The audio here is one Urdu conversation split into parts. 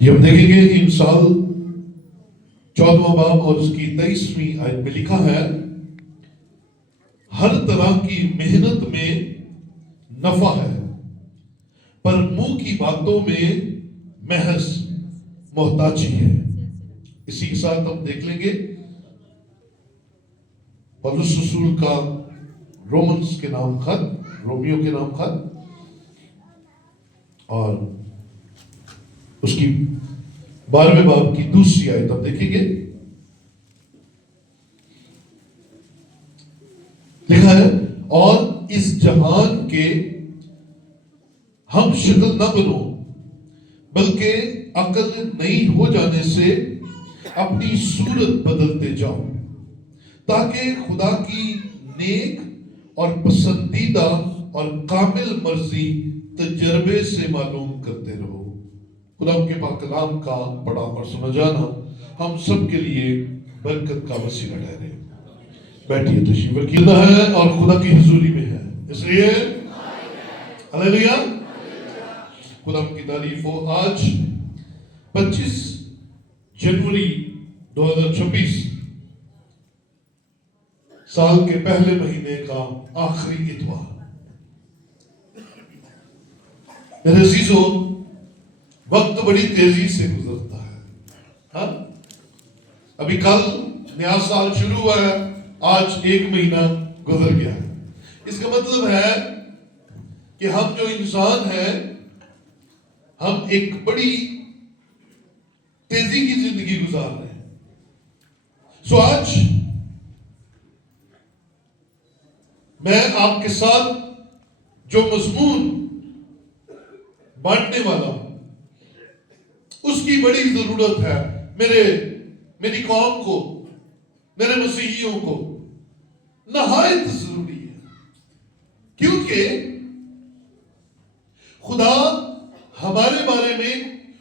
یہ ہم دیکھیں گے انسان 14واں باب اور اس کی 23ویں آیت میں لکھا ہے، ہر طرح کی محنت میں نفع ہے، پر منہ کی باتوں میں محض محتاجی ہے۔ اسی کے ساتھ ہم دیکھ لیں گے پولس رسول کا رومنز کے نام خط، رومیو کے نام خط، اور اس کی 12ویں باب کی 2 آیت ہم دیکھیں گے۔ لکھا ہے، اور اس جہان کے ہم شکل نہ بنو، بلکہ عقل نئی ہو جانے سے اپنی صورت بدلتے جاؤ، تاکہ خدا کی نیک اور پسندیدہ اور کامل مرضی تجربے سے معلوم کرتے رہو۔ خدا کے پاک کلام کا پڑھا اور سنا جانا ہم سب کے لیے برکت کا وسیلہ ٹھہرے۔ بیٹھیے، تشریف رکھیے ہے اور خدا کی حضوری میں ہے، اس لیے ہلیلویا، خدا کی تعریف ہو۔ آج 25 جنوری 2026 سال کے پہلے مہینے کا آخری اتوار۔ میرے عزیزو، وقت بڑی تیزی سے گزرتا ہے، ہاں؟ ابھی کل نیا سال شروع ہوا ہے، آج 1 مہینہ گزر گیا ہے۔ اس کا مطلب ہے کہ ہم جو انسان ہیں، ہم ایک بڑی تیزی کی زندگی گزار رہے ہیں۔ سو آج میں آپ کے ساتھ جو مضمون بانٹنے والا ہوں، اس کی بڑی ضرورت ہے میری قوم کو، میرے مسیحیوں کو، نہایت ضروری ہے، کیونکہ خدا ہمارے بارے میں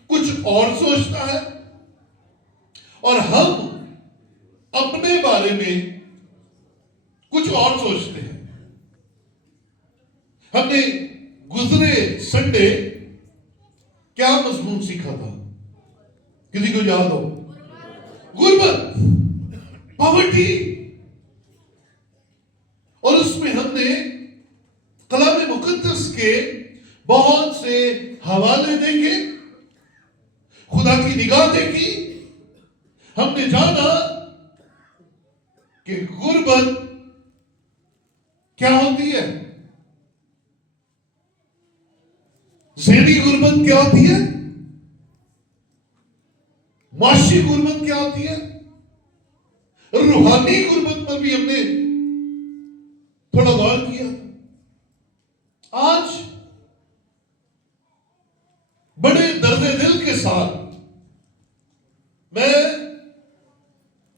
کچھ اور سوچتا ہے اور ہم اپنے بارے میں کچھ اور سوچتے ہیں۔ ہم نے گزرے سنڈے کیا مضمون سیکھا تھا؟ کسی کو یاد ہو؟ غربت، پاورٹی، اور اس میں ہم نے کلام مقدس کے بہت سے حوالے دیکھے، خدا کی نگاہ دیکھی۔ ہم نے جانا کہ غربت کیا ہوتی ہے، ذہنی غربت کیا ہوتی ہے، معاشی غربت کیا ہوتی ہے، روحانی غربت پر بھی ہم نے تھوڑا غور کیا۔ آج بڑے درد دل کے ساتھ میں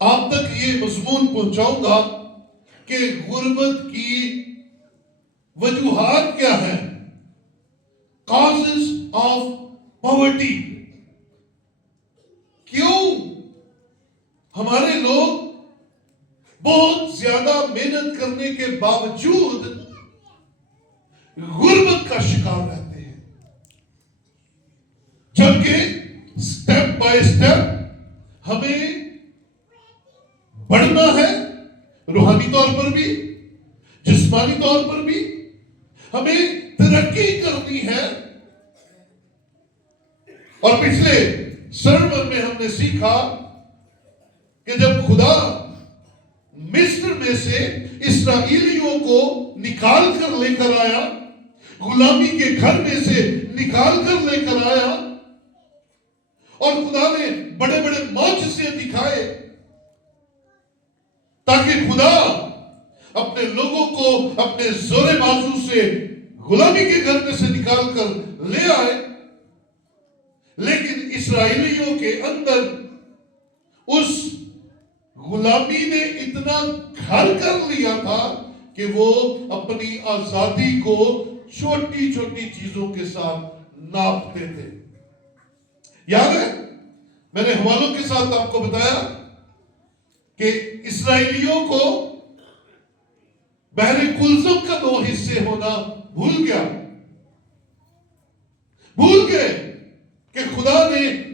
آپ تک یہ مضمون پہنچاؤں گا کہ غربت کی وجوہات کیا ہیں، causes of poverty۔ کیوں ہمارے لوگ بہت زیادہ محنت کرنے کے باوجود غربت کا شکار رہتے ہیں، جبکہ سٹیپ بائی سٹیپ ہمیں بڑھنا ہے، روحانی طور پر بھی، جسمانی طور پر بھی ہمیں ترقی کرنی ہے۔ اور پچھلے سرمن میں ہم نے سیکھا کہ جب خدا مصر میں سے اسرائیلیوں کو نکال کر لے کر آیا، غلامی کے گھر میں سے نکال کر لے کر آیا، اور خدا نے بڑے بڑے معجزے دکھائے تاکہ خدا اپنے لوگوں کو اپنے زور بازو سے غلامی کے گھر میں سے نکال کر لے آئے، لیکن اسرائیلیوں کے اندر اس غلامی نے اتنا گھر کر لیا تھا کہ وہ اپنی آزادی کو چھوٹی چھوٹی چیزوں کے ساتھ ناپتے تھے۔ یاد ہے میں نے حوالوں کے ساتھ آپ کو بتایا کہ اسرائیلیوں کو بحر کلزم کا 2 حصے ہونا بھول گئے کہ خدا نے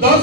10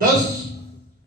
10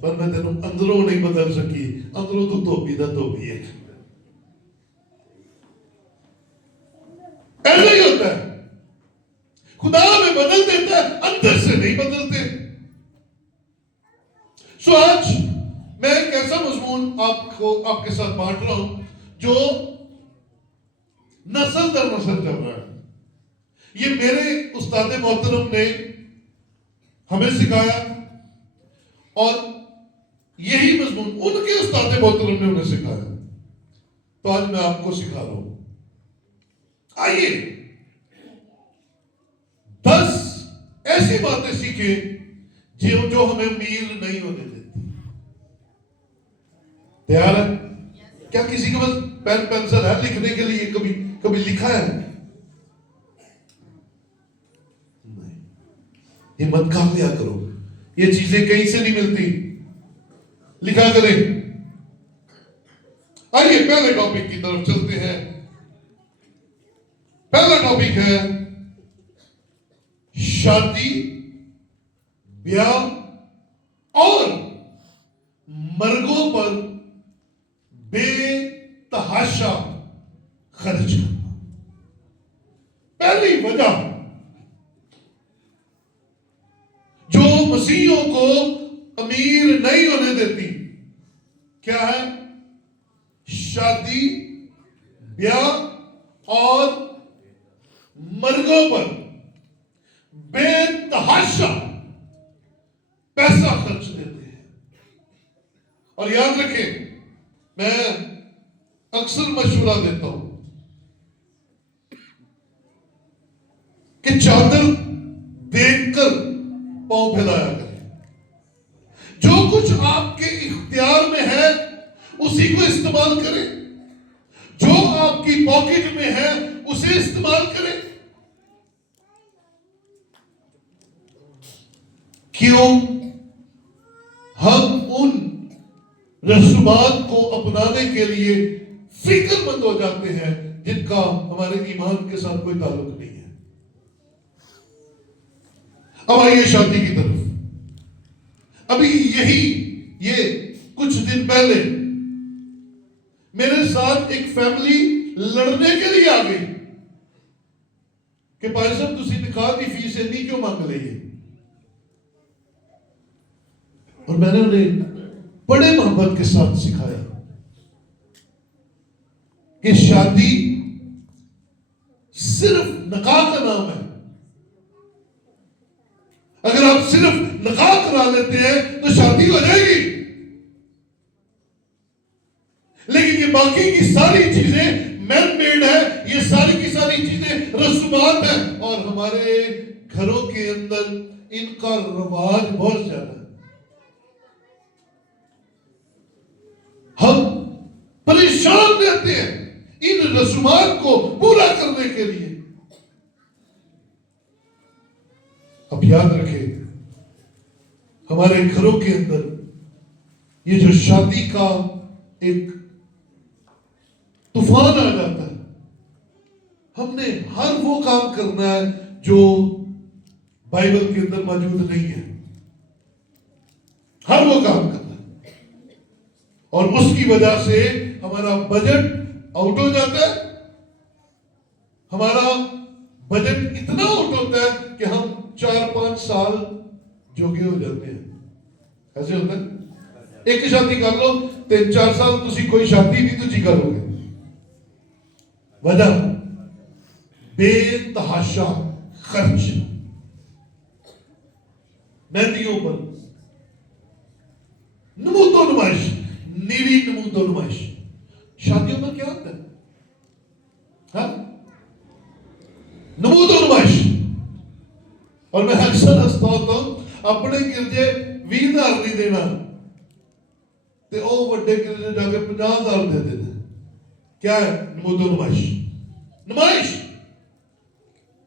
پر میں تینوں اندروں نہیں بدل سکی، اندروں تو دھوبی دا دھوبی ہے۔ ایسا ہی ہوتا ہے، خدا ہمیں بدل دیتا ہے، اندر سے نہیں بدلتے۔ سو آج میں ایک ایسا مضمون آپ کے ساتھ بانٹ رہا ہوں جو نسل در نسل چل رہا ہے۔ یہ میرے استاد محترم نے ہمیں سکھایا، اور یہی مضمون ان کے استاد محترم نے انہیں سکھایا، تو آج میں آپ کو سکھا رہا ہوں۔ آئیے 10 ایسی باتیں سیکھیں جو ہمیں امیر نہیں ہونے دیتی۔ تیار ہے؟ کیا کسی کے پاس پین پینسل ہے لکھنے کے لیے؟ کبھی لکھا ہے؟ نہیں، ہمت کر لیا کرو، یہ چیزیں کہیں سے نہیں ملتی، لکھا کریں۔ آئیے پہلے ٹاپک کی طرف چلتے ہیں۔ پہلا ٹاپک ہے شادی، بیاہ اور مرگوں پر بے تحاشا خرچ کرنا۔ پہلی وجہ جو مسیحیوں کو امیر نہیں ہونے دیتی کیا ہے؟ شادی، بیاہ اور مرگوں پر بے تحاشا پیسہ خرچ دیتے ہیں۔ اور یاد رکھیں، میں اکثر مشورہ دیتا ہوں کہ چادر دیکھ کر پاؤں پھیلایا کریں۔ جو کچھ آپ کے اختیار میں ہے اسی کو استعمال کریں، جو آپ کی پاکٹ میں ہے اسے استعمال کریں۔ کیوں ہم ان رسومات کو اپنانے کے لیے فکر مند ہو جاتے ہیں جن کا ہمارے ایمان کے ساتھ کوئی تعلق نہیں ہے۔ اب آئیے شادی کی طرف۔ ابھی یہ کچھ دن پہلے میرے ساتھ ایک فیملی لڑنے کے لیے آ گئی کہ بھائی صاحب تسی نکاح کی فیس اتنی کیوں مانگ رہی ہے؟ اور میں نے انہیں بڑے محبت کے ساتھ سکھایا کہ شادی صرف نکاح کا نام ہے۔ اگر آپ صرف نکاح کرا لیتے ہیں تو شادی ہو جائے گی، لیکن یہ باقی کی ساری چیزیں مین میڈ ہے، یہ ساری کی ساری چیزیں رسومات ہیں، اور ہمارے گھروں کے اندر ان کا رواج بہت زیادہ ہے۔ ہم پریشان رہتے ہیں ان رسومات کو پورا کرنے کے لیے۔ اب یاد رکھیں، ہمارے گھروں کے اندر یہ جو شادی کا ایک طوفان آ جاتا ہے، ہم نے ہر وہ کام کرنا ہے جو بائبل کے اندر موجود نہیں ہے، ہر وہ کام کرنا ہے، اور اس کی وجہ سے ہمارا بجٹ آؤٹ ہو جاتا ہے۔ ہمارا بجٹ اتنا آؤٹ ہوتا ہے کہ ہم 4-5 سال جوگے ہو جاتے ہیں۔ ایسے ہوتا ہے، ایک شادی کر لو 3-4 سال تسی کوئی شادی نہیں تجھی کرو گے۔ وجہ بے تحاشا خرچ، مہندیوں پر نمود و نمائش، نیری نمود و نمائش۔ شادیوں میں کیا ہوتا ہے؟ ہاں، نمود و نمائش۔ اور میں اکثر ہنستا ہوتا ہوں، اپنے گرجے 20,000 نہیں دینا تے او وڈے گرجے جا کے 50,000 دے دینا۔ کیا ہے؟ نمود و نمائش۔ نمائش،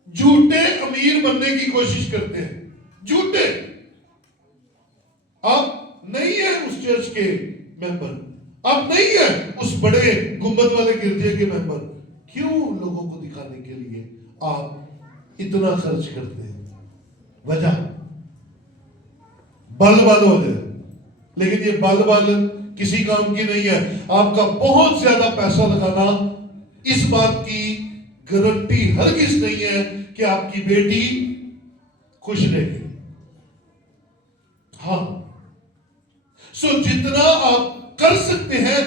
جھوٹے امیر بننے کی کوشش کرتے ہیں، جھوٹے۔ آپ نہیں ہیں اس چرچ کے ممبر، آپ نہیں ہیں اس بڑے گنبد والے گرجے کے ممبر، کیوں لوگوں کو دکھانے کے لیے آپ اتنا خرچ کرتے ہیں؟ وجہ بل ہو جائے، لیکن یہ بال بال کسی کام کی نہیں ہے. آپ کا بہت زیادہ پیسہ لگانا اس بات کی گارنٹی ہرگز نہیں ہے کہ آپ کی بیٹی خوش رہے گی. ہاں سو جتنا آپ کر سکتے ہیں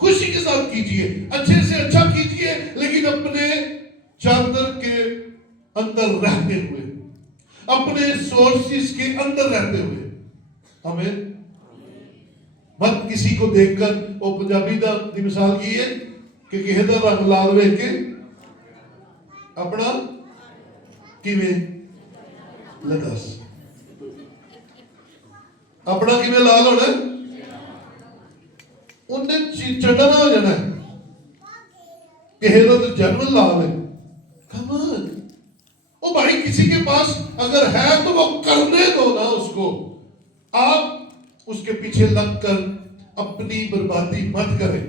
خوشی کے ساتھ کیجئے, اچھے سے اچھا کیجئے, لیکن اپنے چادر کے اندر رہتے ہوئے, اپنے سورسز کے اندر رہتے ہوئے. ہمیں مت کسی کو دیکھ کر وہ پنجابی دی مثال کی ہے کہ کہے دا رنگ لال ویکھ کے اپنا کیویں لداس, اپنا کیویں لال ہونا ہے, انہیں چٹنا ہو جانا ہے. کہے دا تو جنرل لال ہے. کمان وہ بھائی کسی کے پاس اگر ہے تو وہ کرنے دو نا اس کو. آپ اس کے پیچھے لگ کر اپنی بربادی مت کریں.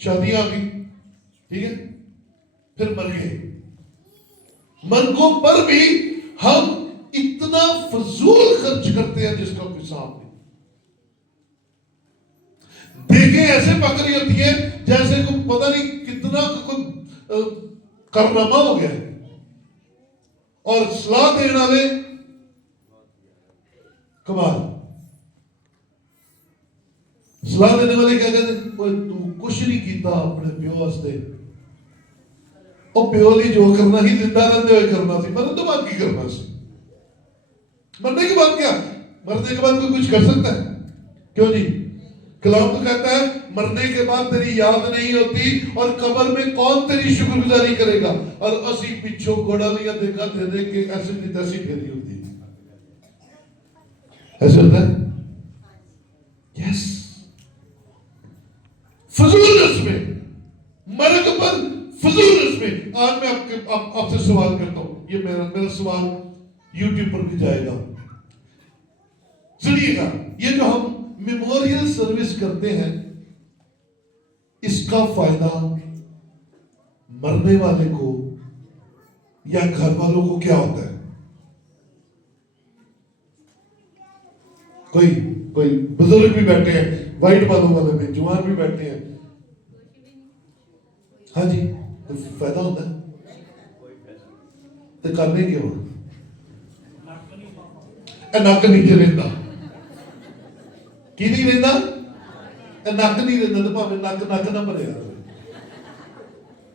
شادیاں آ گئی, ٹھیک ہے, پھر مر گئے. مرگوں پر بھی ہم اتنا فضول خرچ کرتے ہیں جس کا کوئی حساب نہیں. دیکھیں ایسے بکری ہوتی ہے جیسے کوئی پتہ نہیں کتنا کوئی کارنامہ ہو گیا ہے, اور صلاح دینے والے کمال. صلاح دینے والے کیا کہتے ہیں, تو کچھ نہیں کیتا اپنے پیو واسطے. وہ پیو لی جو کرنا ہی زندہ رہتے ہوئے کرنا سی, مرنے تو بعد کی کرنا سی. مرنے کے بعد کیا, مرنے کے بعد کوئی کچھ کر سکتا ہے؟ کیوں جی؟ کلام تو کہتا ہے مرنے کے بعد تیری یاد نہیں ہوتی, اور قبر میں کون تیری شکر گزاری کرے گا. اور اسی پچھو گھوڑا لیا دیکھا تیرے کہ ایسے کی تیسی پھیری ہوتی ہے. ایسے ہوتا ہے. یس, فضول رسمیں, مرگ پر فضول رسمیں. آج میں آپ سے سوال کرتا ہوں, یہ میرا سوال یوٹیوب پر بھی جائے گا. سنیے گا, یہ جو ہم میموریل سروس کرتے ہیں اس کا فائدہ مرنے والے کو یا گھر والوں کو کیا ہوتا ہے؟ کوئی بزرگ بھی بیٹھے ہیں, وائٹ بالوں والے میں جوان بھی بیٹھے ہیں. ہاں جی, فائدہ ہوتا ہے تو کرنے کیوں؟ نک نیچے رہتا کی نہیں رہتا, نک نہیں رہتا تو پاوے نک نہ بھرے گا,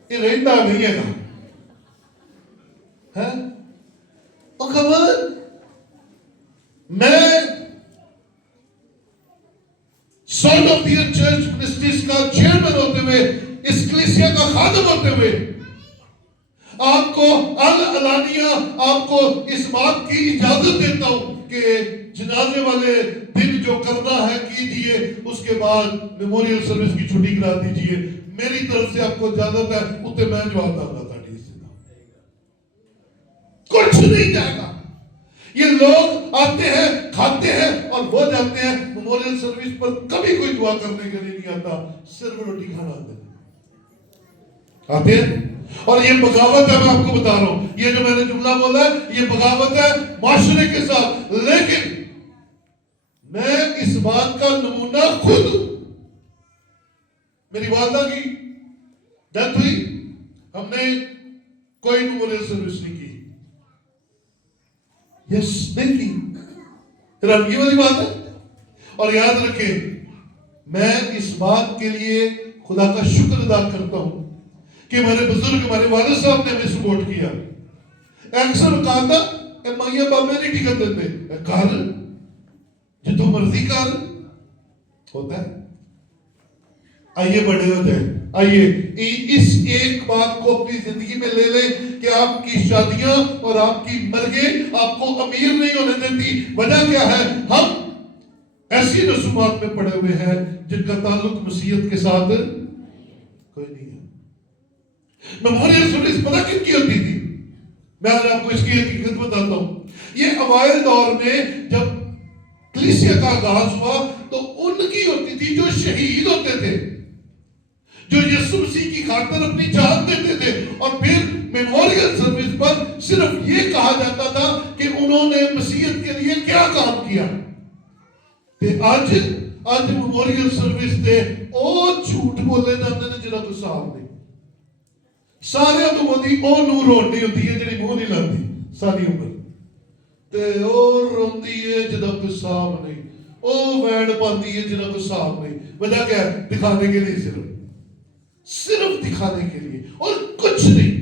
یہ رہتا نہیں ہے نا. خبر میں salt of the earth church ministries کا چیئرمین ہوتے ہوئے, اس کلیسیا کا خادم ہوتے ہوئے آپ کو علانیہ آپ کو اس بات کی اجازت دیتا ہوں کہ جنازے والے دن جو کرنا ہے کیجیے, اس کے بعد میموریل سروس کی چھٹی کرا دیجیے. میری طرف سے آپ کو اجازت ہے, اتنے میں جواب دوں گا. کچھ نہیں جائے گا. یہ لوگ آتے ہیں, کھاتے ہیں اور وہ جاتے ہیں. میموریل سروس پر کبھی کوئی دعا کرنے کے لیے نہیں آتا, صرف روٹی کھانا آتے ہیں. اور یہ بغاوت ہے, میں آپ کو بتا رہا ہوں, یہ جو میں نے جملہ بولا ہے یہ بغاوت ہے معاشرے کے ساتھ. لیکن میں اس بات کا نمونہ خود ہوں. میری والدہ کی ڈیتھ ہوئی, ہم نے کوئی میموریل سروس نہیں کی. یس, نہیں کی, حیرانگی والی بات ہے. اور یاد رکھیں, میں اس بات کے لیے خدا کا شکر ادا کرتا ہوں کہ ہمارے بزرگ, ہمارے والد صاحب نے ہمیں سپورٹ کیا. اکثر کہا تھا مائیاں بابے نہیں ٹکٹ دیتے, کر جتوں مرضی کر, ہوتا ہے. آئیے بڑے ہو جائیں, آئیے اس ایک بات کو اپنی زندگی میں لے لیں کہ آپ کی شادیاں اور آپ کی مرگیں آپ کو امیر نہیں ہونے دیتی. وجہ کیا ہے؟ ہم ایسی رسومات میں پڑے ہوئے ہیں جن کا تعلق مسیحیت کے ساتھ کوئی نہیں ہے. میموریل سروس پتہ کن کی ہوتی تھی؟ میں آج آپ کو اس کی حقیقت بتاتا ہوں. یہ اوائل دور میں جب کلیسیا کا آغاز ہوا تو ان کی ہوتی تھی جو شہید ہوتے تھے, جو یسوع مسیح کی خاطر اپنی جان دیتے تھے. اور پھر میموریل سروس پر صرف یہ کہا جاتا تھا کہ انہوں نے مسیحیت کے لیے کیا کام کیا. تے اج میموریل سروس تے او جھوٹ بولے جاندے نے جنہاں کوئی حساب نہیں. سارے تو وہی او نور روٹی ہوتی ہے جڑی منہ نہیں لاندی ساری عمر تے او روندی ہے جنہاں کوئی حساب نہیں, او وینڈ پاندی ہے جنہاں کوئی حساب نہیں. وجہ کیا ہے؟ دکھانے کے لیے, صرف دکھانے کے لیے اور کچھ نہیں.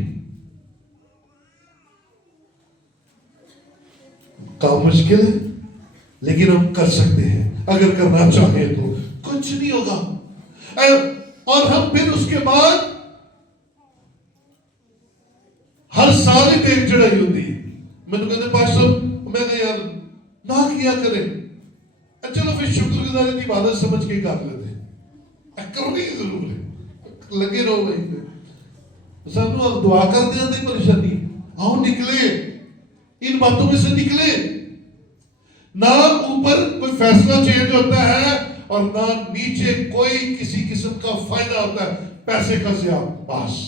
کام مشکل ہے لیکن ہم کر سکتے ہیں اگر کرنا چاہیں تو. کچھ نہیں ہوگا. اور ہم پھر اس کے بعد ہر سال ایک چڑھائی ہوتی ہے. میں تو کہتے پاش صاحب میں نے یار نہ کیا کریں, چلو پھر شکر گزاری کی عبادت سمجھ کے کر لیتے ہیں. کرنی ضرور ہے, لگے رہو وہیں پہ. سانو اب دعا کر دیں نہیں پریشانی, آؤ نکلے ان باتوں میں سے نکلے. نہ اوپر کوئی فیصلہ چینج ہوتا ہے اور نہ نیچے کوئی کسی قسم کا فائدہ ہوتا ہے پیسے کا ضیاع. بس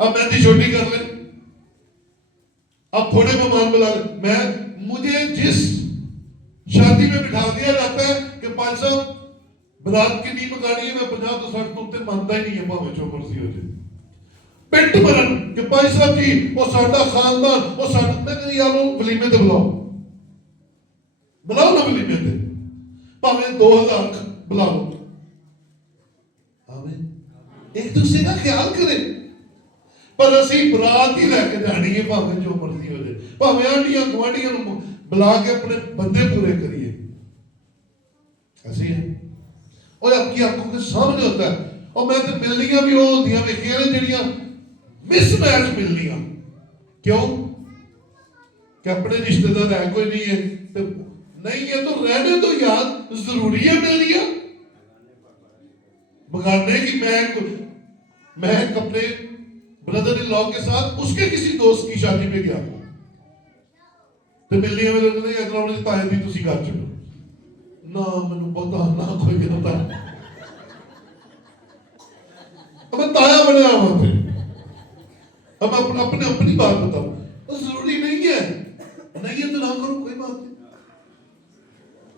اب مہندی چھوٹی کر لیں, اب تھوڑے مہمان بلا لیں. مجھے جس شادی میں بٹھا دیا جاتا ہے کہ پانچ صاحب برات کی نہیں پکانی ہے, میں 50 تو 60 تو اتنے مانتا ہی نہیں ہے پاوے جو مرضی ہو جائے. پنٹ مرن کہ پانچ صاحب جی وہ ساڈا خاندان وہ ساڈا, میں کہا یارو ولیمے تے بلاؤ نا ولیمے تے, پاوے 2000 بلا لو. آمین. ایک دوسرے کا خیال کریں, پر اسی برات ہی لے کے جانی ہے پاوے جو مرضی ہو جائے. پاوے آنٹیاں گوانڈیاں بلا کے اپنے بندے پورے کریے. ایسی ہے اور آپ کی آنکھوں کے سامنے ہوتا ہے. اور میں تو ملنیاں بھی وہ ہوتی ہیں ویکھیاں جڑیاں مس میچ ملنیاں. کیوں کہ اپنے رشتہ دار ہے کوئی نہیں ہے, نہیں ہے تو رہنے تو یاد ضروری ہے ملنیاں. بگانے کی میں اپنے بردر ان لاء کے ساتھ اس کے کسی دوست کی شادی پہ گیا تو ملنیاں میرے نے اگر انہوں نے تاہر بھی تسی کر چکو نہ مجھے پتا نہ کوئی بھی پتا. اب میں تایا بنے آواں تھے. اب اپنی بات بتاؤں, ضروری نہیں ہے, نہیں ہے تو نہ کرو, کوئی بات نہیں.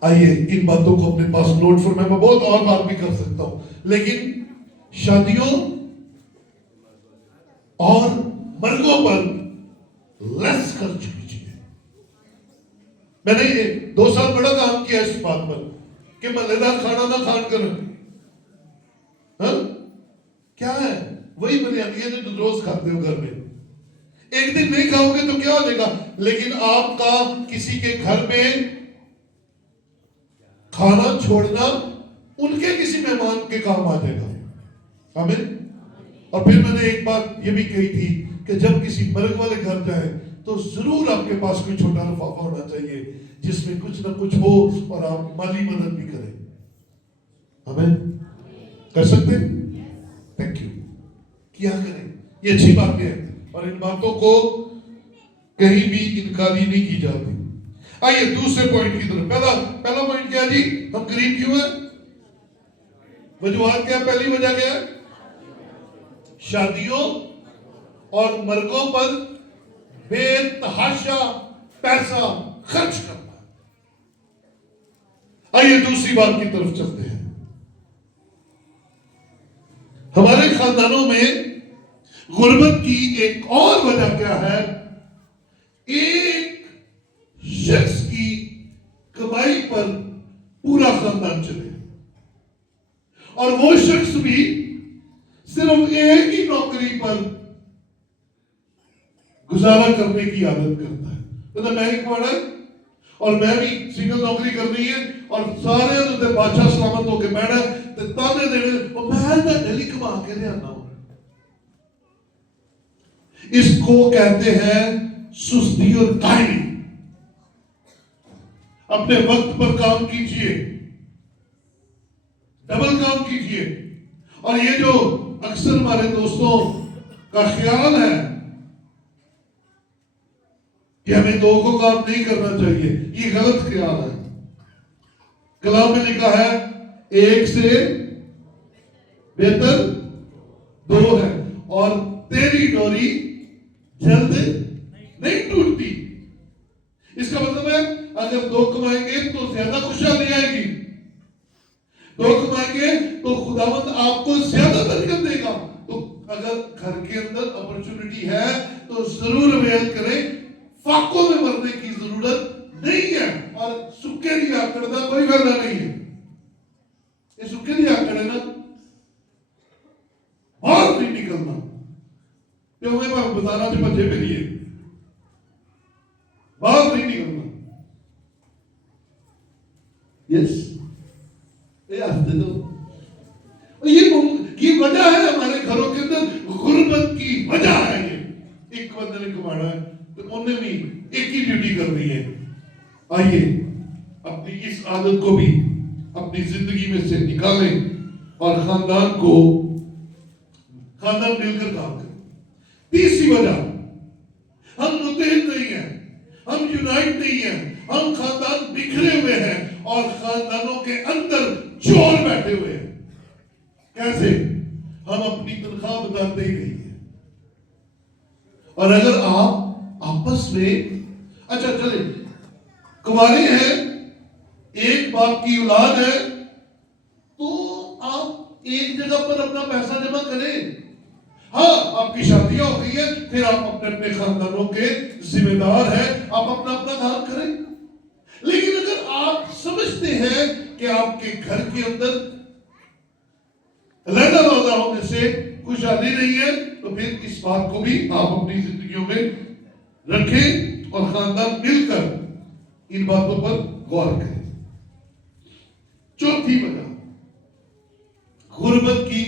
آئیے ان باتوں کو اپنے پاس نوٹ فرمائیں. میں بہت اور بات بھی کر سکتا ہوں لیکن شادیوں اور مرگوں پر لیس خرچ کیجیے. میں نے 2 سال بڑا کام کیا اس بات پر کہ محلے دار کھانا نہ کھان کریں. کیا ہے وہی بریانی ہے جو روز کھاتے ہو گھر میں. ایک دن نہیں کھاؤ گے تو کیا ہو جائے گا, لیکن آپ کا کسی کے گھر میں کھانا چھوڑنا ان کے کسی مہمان کے کام آ جائے گا. آمین. اور پھر میں نے ایک بات یہ بھی کہی تھی کہ جب کسی مرگ والے گھر جائیں تو ضرور آپ کے پاس کوئی چھوٹا لفافہ ہونا چاہیے جس میں کچھ نہ کچھ ہو اور آپ مالی مدد بھی کریں. آمین. کر سکتے ہیں؟ Thank you. کیا کریں, یہ اچھی بات ہے اور ان باتوں کو کہیں بھی انکاری نہیں کی جاتی. آئیے دوسرے پوائنٹ کی طرف. پہلا پوائنٹ کیا جی, ہم غریب کیوں ہیں؟ وجوہات کیا, پہلی وجہ کیا ہے؟ شادیوں اور مرگوں پر بے تحاشا پیسہ خرچ کرنا. آئیے دوسری بات کی طرف چلتے ہیں. ہمارے خاندانوں میں غربت کی ایک اور وجہ کیا ہے؟ ایک شخص کی کمائی پر پورا خاندان چلے اور وہ شخص بھی صرف ایک ہی نوکری پر گزارا کرنے کی عادت کرتا ہے. تو میں ہی کمانا ہے اور میں بھی سنگل نوکری کرنی ہے اور سارے اندر بادشاہ سلامت ہو کے بیٹھا تو تانے دینے اور میں تو ڈیلی کما کے لے آنا ہوں. اس کو کہتے ہیں سستی اور کاہلی. اپنے وقت پر کام کیجئے, ڈبل کام کیجئے. اور یہ جو اکثر ہمارے دوستوں کا خیال ہے کہ ہمیں 2 کو کام نہیں کرنا چاہیے, یہ غلط خیال ہے. کلام میں لکھا ہے 1 سے بہتر 2 ہے اور تیری ڈوری جلد نہیں ٹوٹتی. اس کا مطلب ہے اگر 2 کمائیں گے تو زیادہ دو کمائیں گے تو خداوند آپ کو زیادہ برکت دے گا. تو اگر گھر کے اندر اپرچونٹی ہے تو ضرور اویل کریں. فاقوں میں مرنے کی ضرورت نہیں ہے. اور سکے دی آکڑ کا کوئی فائدہ نہیں ہے. یہ سکے دی آکڑ ہے نا, باہر نہیں نکلنا. جو میں بتانا جو بچے پہ لیے باہر نہیں نکلنا. یس یہ ہفتے تو یہ وجہ ہے ہمارے گھروں کے اندر, غربت کی وجہ ہے. یہ ایک بندے نے کمانا ہے تو انہیں بھی ایک ہی ڈیوٹی کرنی ہے. آئیے اپنی اس عادت کو بھی اپنی زندگی میں سے نکالیں اور خاندان مل کر کام کریں. تیسری وجہ, ہم متحد نہیں ہیں, ہم یونائٹ نہیں ہیں, ہم خاندان بکھرے ہوئے ہیں اور خاندانوں کے اندر چور بیٹھے ہوئے ہیں. کیسے؟ ہم اپنی تنخواہ بتاتے ہی نہیں ہیں. اور اگر آپ آپس میں اچھا چلے کمارے ہیں, ایک باپ کی اولاد ہے, تو آپ ایک جگہ پر اپنا پیسہ جمع کریں. ہاں آپ کی شادیاں ہو گئی ہیں, پھر آپ اپنے خاندانوں کے ذمہ دار ہیں, آپ اپنا کام کریں. لیکن اگر آپ سمجھتے ہیں کہ آپ کے گھر کے اندر علیحدہ ہونے سے خوشحالی نہیں ہے, تو پھر اس بات کو بھی آپ اپنی زندگیوں میں رکھیں اور خاندان مل کر ان باتوں پر غور کریں. چوتھی وجہ, غربت کی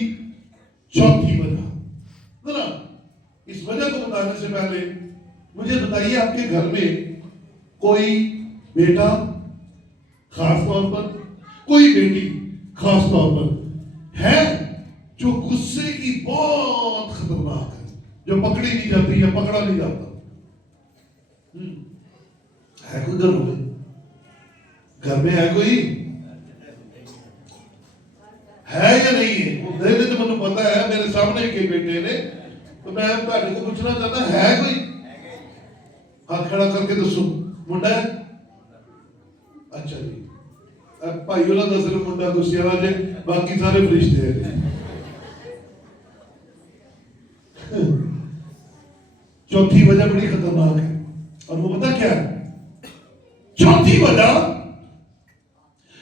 چوتھی وجہ. ذرا اس وجہ کو بتانے سے پہلے مجھے بتائیے, آپ کے گھر میں کوئی بیٹا خاص طور پر, کوئی بیٹی خاص طور پر ہے جو غصے کی بہت خطرناک ہے, جو پکڑی نہیں جاتی یا پکڑا نہیں جاتا؟ ہے کوئی گھر میں ہے کوئی ہے یا نہیں ہے؟ وہ دے تو مجھے پتا ہے, میرے سامنے کے بیٹے نے, تو میں تھوڑے کو پوچھنا چاہتا, ہے کوئی؟ ہاتھ کھڑا کر کے دسو. منڈا ہے؟ اچھا جی, بھائی اللہ دا صرف منڈا دوسری آواز ہے, باقی سارے فرشتے ہیں. چوتھی وجہ بڑی خطرناک ہے, اور وہ پتہ کیا ہے؟ چوتھی وجہ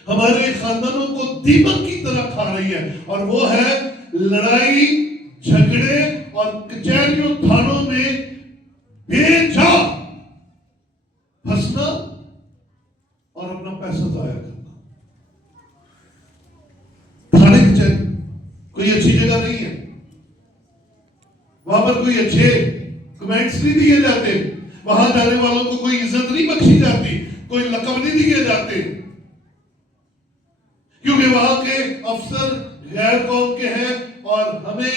ہمارے خاندانوں کو دیمک کی طرح کھا رہی ہے, اور وہ ہے لڑائی جھگڑے اور کچہریوں تھانوں میں بے جا پھنسنا اور اپنا پیسہ ضائع کرنا. تھانے کچہری کوئی اچھی جگہ نہیں ہے, وہاں پر کوئی اچھے کمنٹس نہیں دیے جاتے, وہاں جانے والوں کو کوئی عزت نہیں بخشی جاتی, کوئی لقب نہیں دیے جاتے, کیونکہ وہاں کے افسر غیر قوم کے ہیں اور ہمیں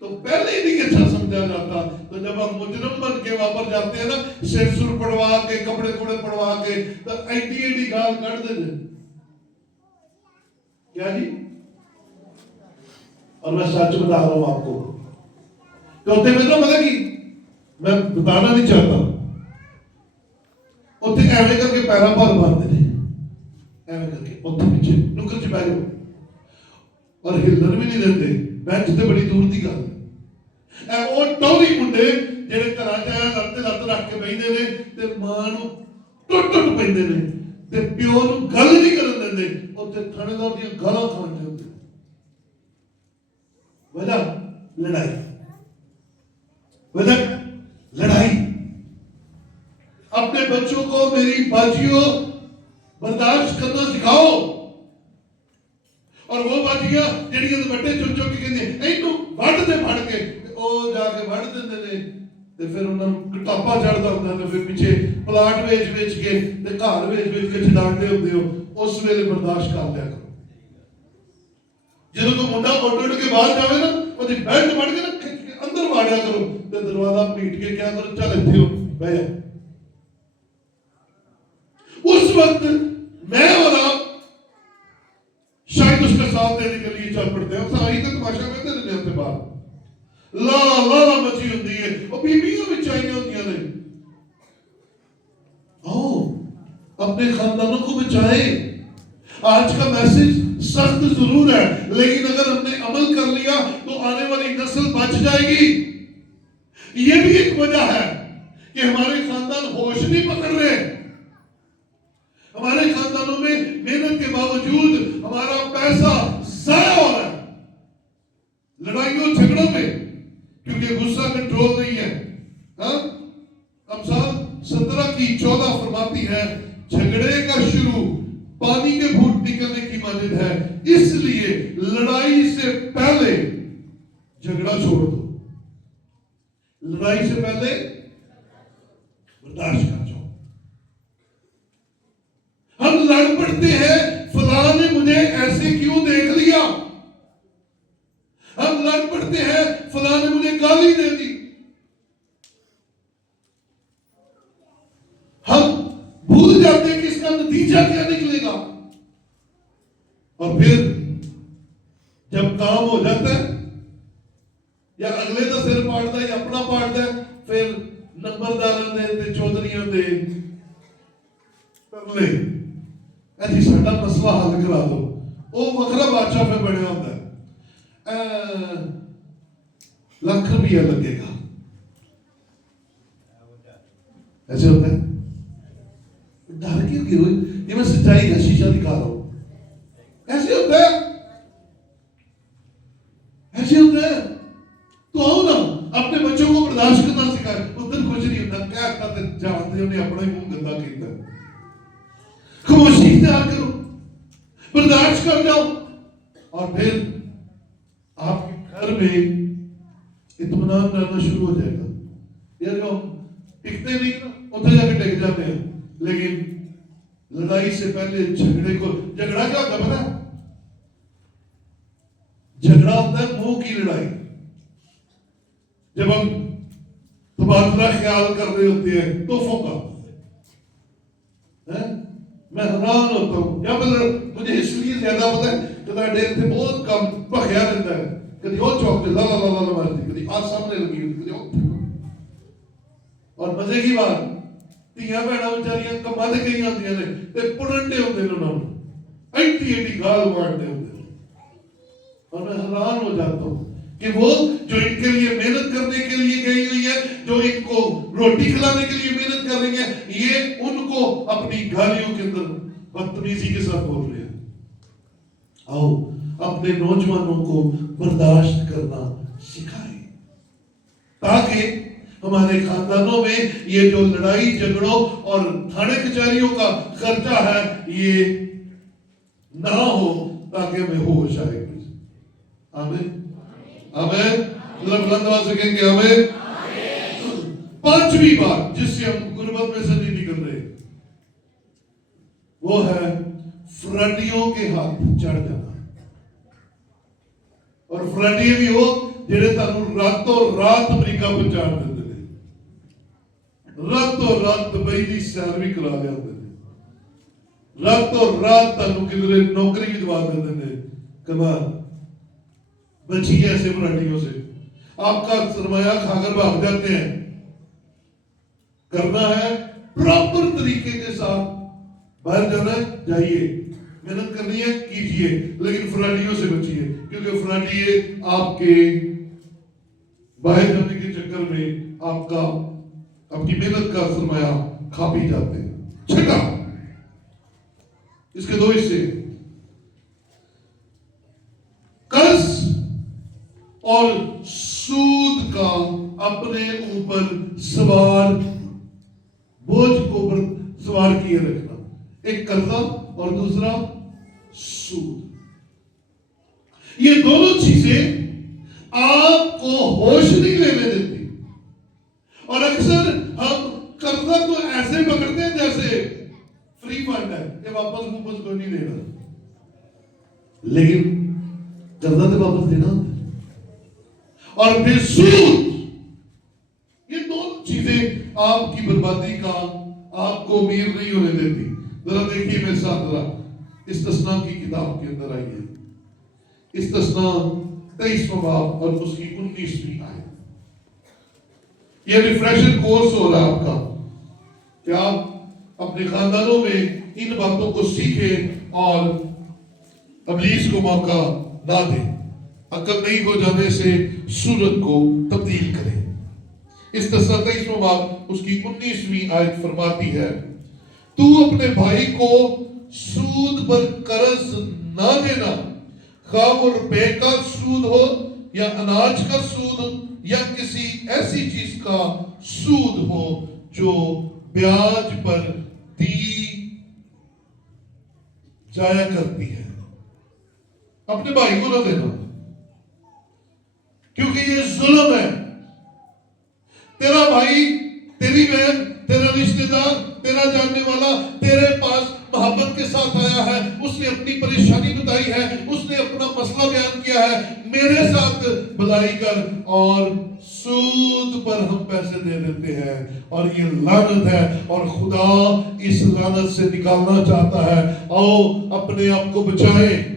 تو پہلے ہی نہیں اچھا سمجھا جاتا. تو جب ہم مجرم بن کے وہاں پر جاتے ہیں نا, سر پڑوا کے, کپڑے پڑوا کے, تو ایڈی گال کٹ دے دیں. کیا جی؟ اور میں سچ بتا رہا ہوں آپ کو, ہوتے میں تو پتہ کی میں بتانا نہیں چاہتا, ہوتے ایوے کر کے پیرا پار مارتے ہیں, ایوے کر کے ہوتے پیچھے نکر چ پہ جاؤ اور ہلن بھی نہیں دیتے. بینچ تے بڑی دور دی گل ہے. وہ ٹوری منڈے جڑے گھراں چ لت رکھ کے بیٹھے نے تے ماں نو ٹٹ پیندے نے تے پیو نو گل نہیں کرن دیندے, اوتے تھانے دار دی گالاں کھان دے ہوندے. وجہ لڑائی, وجہ لڑائی. اپنے بچوں کو, میری باجیوں, برداشت کرنا سکھاؤ. اور وہ باجیاں جڑیاں بڑے چک چک کے کہندے اینو وڈ دے پھڑ کے, او جا کے وڈ دیندے نے تے پھر انہاں نوں کٹاپا چڑھدا ہوندا تے پھر پیچھے پلاٹ ویچ کے تے گھر ویچ کے چھڈاندے ہوندے ہو. اس ویلے برداشت کر لیا کرو. جدوں کوئی منڈا اٹھ کے باہر جاوے نا, اودی بیلٹ پھڑ کے نا اندر واڑیا کرو تے دروازہ پیٹ کے کیا کرو, چل ایتھے ہو بیٹھ جا. اس وقت میں اور آپ شاید اس کا ساتھ دینے کے لیے چل پڑتے ہیں. ساری کا تماشا کرتے رہتے ہیں باہر, لا مچی ہوتی ہے, وہ بیویاں بھی چاہیے ہوتی ہیں. آؤ اپنے خاندانوں کو بچائیں, آج کا میسج سخت ضرور ہے، لیکن اگر ہم نے عمل کر لیا تو آنے والی نسل بچ جائے گی۔ یہ بھی ایک وجہ ہے کہ ہمارے خاندان ہوش نہیں پکڑ رہے۔ ہمارے خاندانوں میں محنت کے باوجود ہمارا پیسہ ضائع ہو رہا ہے لڑائیوں جھگڑوں میں، کیونکہ غصہ کنٹرول نہیں ہے۔ امثال 17 کی 14 فرماتی ہے، جھگڑے کا شروع پانی کے گھونٹ نکلنے کی مانند ہے، اس لیے لڑائی سے پہلے جھگڑا چھوڑ دو۔ لڑائی سے پہلے برداشت کر جاؤ۔ ہم لڑ پڑتے ہیں، فلاں نے مجھے ایسے کیوں دیکھ لیا۔ ہم لڑ پڑتے ہیں، فلاں نے مجھے گالی دے دی۔ ہم بھول جاتے ہیں کہ اس کا نتیجہ کیا نکلے گا، اور پھر جب کام ہو جاتا ہے یا اگلے دا سر پاڑتا ہے یا اپنا پاڑتا ہے، پھر نمبرداراں دے تے چودھریاں دے ترلے، ایسی ساڈا مسئلہ حل کرا دو۔ وہ وکھرا بادشاہ پہ بڑھیا ہوتا ہے، لاکھ روپیہ لگے گا، ایسے ہوتا ہے۔ ڈر کیوں کی ہوئی؟ یہ میں سچائی کا شیشہ دکھا رہا ہوں۔ ایسے ہوتا ہے، ایسے ہوتا ہے۔ تو آؤ نا اپنے بچوں کو برداشت کرنا سکھائے۔ ادھر کچھ نہیں ہوتا، کیا کرتے جانتے انہیں اپنا ہی منہ گندا کیتا ہے۔ خاموشی اختیار کرو، برداشت کر جاؤ، اور پھر آپ کے گھر میں اطمینان رہنا شروع ہو جائے گا۔ یہ جو ٹکتے نہیں نا، اتنے جا کے ٹک جاتے ہیں، لیکن لڑائی سے پہلے جھگڑے کو، جھگڑا کیا ہوتا ہے پتہ ہے؟ جھگڑا ہوتا ہے منہ کی لڑائی۔ جب ہم تبادلہ خیال کر رہے ہوتے ہیں تحفوں کا، میں حیران ہوتا ہوں، یا مجھے اس لیے زیادہ پتہ ہے کہ ڈیر سے بہت کم بخیا رہتا ہے، کدی وہ چوک سے لا لا لا لا مارتی، کدی آج سامنے لگی ہوتی، کدی وہ۔ اور مزے کی بات، تیاں بہناں بیچاریاں کما تے گئی آندیاں نے تے پڑنڈے ہوندے نے انہاں نوں، ایڈی ایڈی گال مارتے ہوندے نے۔ اور میں حیران ہو جاتا ہوں کہ وہ جو ان کے لیے محنت کرنے کے لیے گئی ہوئی ہے، جو ان کو روٹی کھلانے کے لیے محنت کر رہی ہے، یہ ان کو اپنی گالیوں کے اندر بدتمیزی کے ساتھ بول رہے ہیں۔ آؤ اپنے نوجوانوں کو برداشت کرنا سکھائیں، تاکہ ہمارے خاندانوں میں یہ جو لڑائی جھگڑوں اور تھانے کچہریوں کا خرچہ ہے یہ نہ ہو، تاکہ ہمیں ہوش آئے۔ آمین آمین، ذرا بلند آواز سے کہیں گے آمین۔ پانچویں بات جس سے ہم غربت میں سے نہیں نکل رہے، وہ ہے فراڈیوں کے ہاتھ چڑھ جانا۔ اور فراڈی بھی ہو جڑے تانوں راتوں رات امریکہ پہنچا دیتے ہیں، راتوں رات دبئی دی سیر بھی کرا دے ہوتے ہیں، راتوں رات تانوں کدھر نوکری بھی دوا دیتے ہیں۔ کمال بچیے ایسے فراڈیوں سے، آپ کا سرمایہ کھا کر بھاگ جاتے ہیں۔ کرنا ہے پراپر طریقے کے ساتھ، باہر جانا ہے جائیے، محنت کرنی ہے کیجئے، لیکن فراڈیوں سے بچیے، کیونکہ فراڈیے آپ کے باہر جانے کے چکر میں آپ کا اپنی محنت کا سرمایہ کھا پی جاتے ہیں۔ چھٹا، اس کے دو حصے، قرض اور سود کا اپنے اوپر سوار بوجھ کو سوار کیے رکھنا، ایک قرضہ اور دوسرا سود۔ یہ دونوں چیزیں آپ کو ہوش نہیں لینے دیتی، اور اکثر ہم قرضہ تو ایسے پکڑتے ہیں جیسے فری فنڈ ہے کہ واپس کوئی نہیں دے رہا، لیکن قرضہ تو واپس دینا ہوتا ہے۔ اور پھر سود، یہ دونوں چیزیں آپ کی بربادی کا آپ کو امیر نہیں ہونے دیتی۔ ذرا دیکھیے میرے ساتھ، ذرا استثناء کی کتاب کے اندر آئیے، استثناء 23واں باب اور اس کی 19ویں آیت۔ یہ ریفریشر کورس ہو رہا ہے آپ کا کہ آپ اپنے خاندانوں میں ان باتوں کو سیکھیں اور ابلیس کو موقع نہ دے، عقل نہیں ہو جانے سے صورت کو تبدیل کرے۔ استثنا 23واں باب اس کی 19ویں آیت فرماتی ہے، تو اپنے بھائی کو سود پر قرض نہ دینا، خواہ وہ روپے کا سود ہو یا اناج کا سود یا کسی ایسی چیز کا سود ہو جو بیاج پر دی جایا کرتی ہے۔ اپنے بھائی کو نہ دینا، کیونکہ یہ ظلم ہے۔ تیرا بھائی، تیری بہن، تیرا رشتہ دار، تیرا جاننے والا تیرے پاس محبت کے ساتھ آیا ہے، اس نے اپنی پریشانی بتائی ہے، اس نے اپنا مسئلہ بیان کیا ہے، میرے ساتھ بھلائی کر، اور سود پر ہم پیسے دے دیتے ہیں، اور یہ لعنت ہے، اور خدا اس لعنت سے نکالنا چاہتا ہے۔ آؤ اپنے آپ کو بچائیں،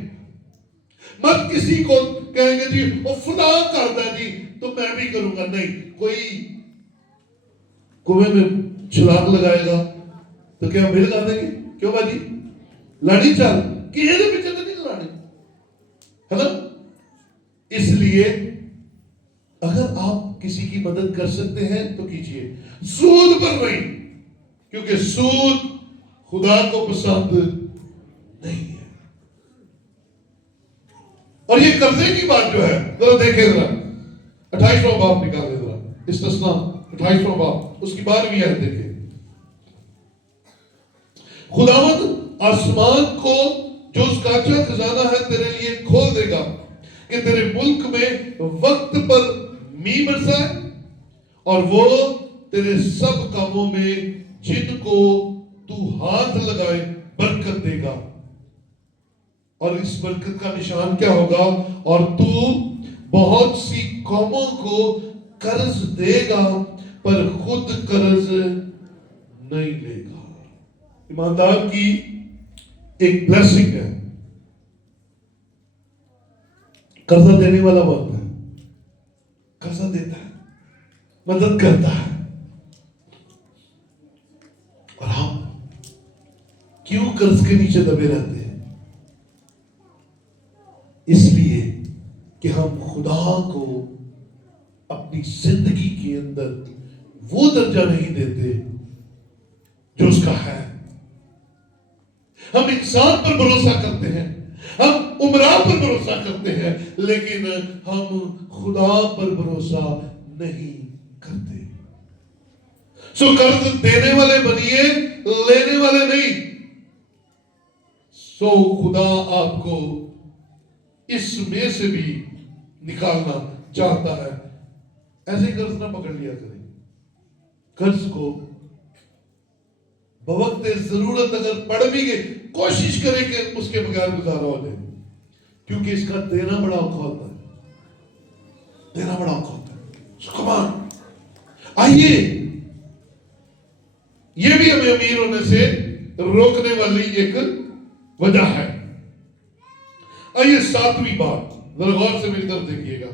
مت کسی کو کہیں گے جی وہ فلاں کرتا ہے جی تو میں بھی کروں گا۔ نہیں، کوئی کنویں میں چھلانگ لگائے گا تو کیا ہم بھی لگا دیں گے؟ کیوں بھائی لڑی چال کہ یہ پیچھے تو نہیں لڑی ہے نا۔ اس لیے اگر آپ کسی کی مدد کر سکتے ہیں تو کیجئے، سود پر نہیں، کیونکہ سود خدا کو پسند نہیں ہے۔ اور یہ قرضے کی بات جو ہے ذرا دیکھیں، ذرا 28واں باب نکالے، ذرا استثنا 28واں باب اس کی 12ویں آیت دیکھیں۔ خداوند آسمان کو جو اس کا اچھا خزانہ ہے تیرے لیے کھول دے گا کہ تیرے ملک میں وقت پر می برسائے، اور وہ تیرے سب کاموں میں جن کو تو ہاتھ لگائے برکت دے گا۔ اور اس برکت کا نشان کیا ہوگا؟ اور تو بہت سی قوموں کو قرض دے گا پر خود قرض نہیں لے گا۔ ایماندار کی ایک بلیسنگ ہے، قرضہ دینے والا بہت ہے، قرضہ دیتا ہے، مدد کرتا ہے، اور ہم کیوں قرض کے نیچے دبے رہتے ہیں؟ اس لیے کہ ہم خدا کو اپنی زندگی کے اندر وہ درجہ نہیں دیتے جو اس کا ہے۔ ہم انسان پر بھروسہ کرتے ہیں، ہم عمرہ پر بھروسہ کرتے ہیں، لیکن ہم خدا پر بھروسہ نہیں کرتے۔ سو قرض دینے والے بنیے، لینے والے نہیں۔ سو خدا آپ کو اس میں سے بھی نکالنا چاہتا ہے۔ ایسے قرض نہ پکڑ لیا کریں، قرض کو بوقت ضرورت اگر پڑ بھی گئے کوشش کریں کہ اس کے بغیر گزارا ہو جائے، کیونکہ اس کا دینا بڑا اوکھا ہوتا ہے، دینا بڑا اوکھا ہوتا ہے۔ کمان آئیے، یہ بھی ہمیں امیر ہونے سے روکنے والی ایک وجہ ہے۔ آئیے 7ویں بات، ذرا غور سے میری طرف دیکھیے گا۔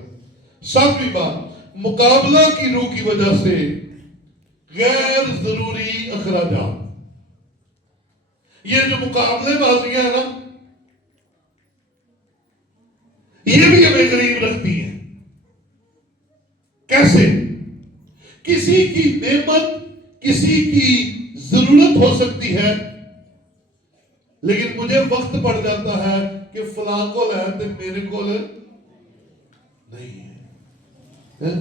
7ویں بات، مقابلہ کی روح کی وجہ سے غیر ضروری اخراجات۔ یہ جو مقابلے بازیاں ہیں نا، یہ بھی ہمیں غریب رکھتی ہیں۔ کیسے؟ کسی کی نعمت، کسی کی ضرورت ہو سکتی ہے، لیکن مجھے وقت پڑ جاتا ہے کہ فلاں کو ہے تو میرے کو نہیں ہے۔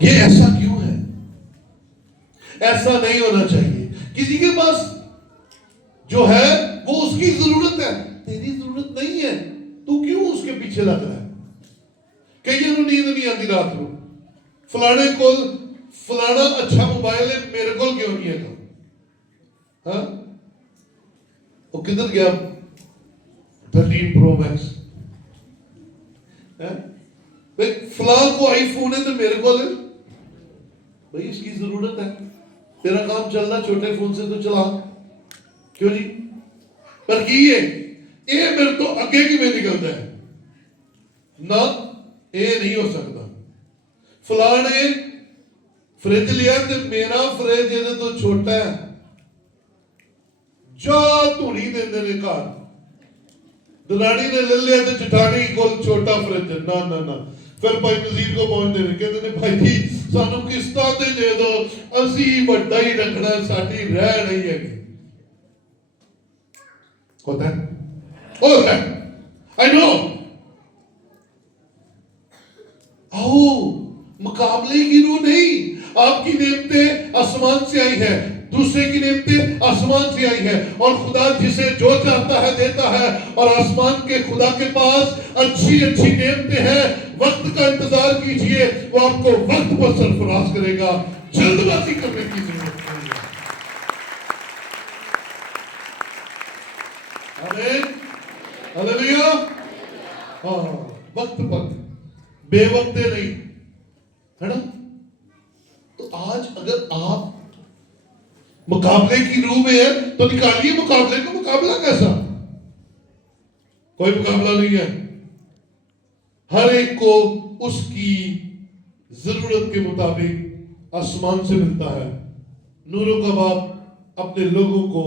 یہ ایسا کیوں ہے؟ ایسا نہیں ہونا چاہیے۔ کسی کے پاس جو ہے وہ اس کی ضرورت ہے، تیری ضرورت نہیں ہے، تو کیوں اس کے پیچھے لگ رہا ہے؟ کئی کو نیند نہیں آتی رات کو، فلانے کو فلانا اچھا موبائل ہے، میرے کو کیوں نہیں ہے؟ ہاں وہ کدھر گیا 13 Pro Max؟ فلاں کو آئی فون ہے تو میرے کو بھائی اس کی ضرورت ہے، تیرا کام چل رہا چھوٹے فون سے تو چلا، کیوں جی؟ پر کی یہ میرے تو اگے کی میں نکلتا ہے نہ، یہ نہیں ہو سکتا۔ فلاں نے فریج لیا تو میرا فریج یہ تو چھوٹا ہے، جا تو نہیں دے دے کار درانی نے لے لیا تو جٹھانی کو چھوٹا فرج نہ نہ نہ پھر بھائی نظیر کو پہنچ دے رہے کہتے ہیں بھائی جی سانو قسطاں تے دے دو اسی بڑا ہی رکھنا ساڈی رہ نہیں ہے ہوتا ہے I know آؤ مقابلے کی روح نہیں آپ کی نعمتیں آسمان سے آئی ہے دوسرے کی نعمتیں آسمان سے آئی ہے اور خدا جسے جو چاہتا ہے دیتا ہے اور آسمان کے خدا کے پاس اچھی نعمتیں ہیں وقت کا انتظار کیجئے وہ آپ کو وقت پر سرفراز کرے گا جلد بازی کرنے کی ضرورت نہیں ہے آمین ہلیلویا ہاں وقت پر بے وقتے نہیں ہے نا تو آج اگر آپ مقابلے کی روح میں ہے تو نکالیے مقابلے کو مقابلہ کیسا کوئی مقابلہ نہیں ہے ہر ایک کو اس کی ضرورت کے مطابق آسمان سے ملتا ہے نور و کباب اپنے لوگوں کو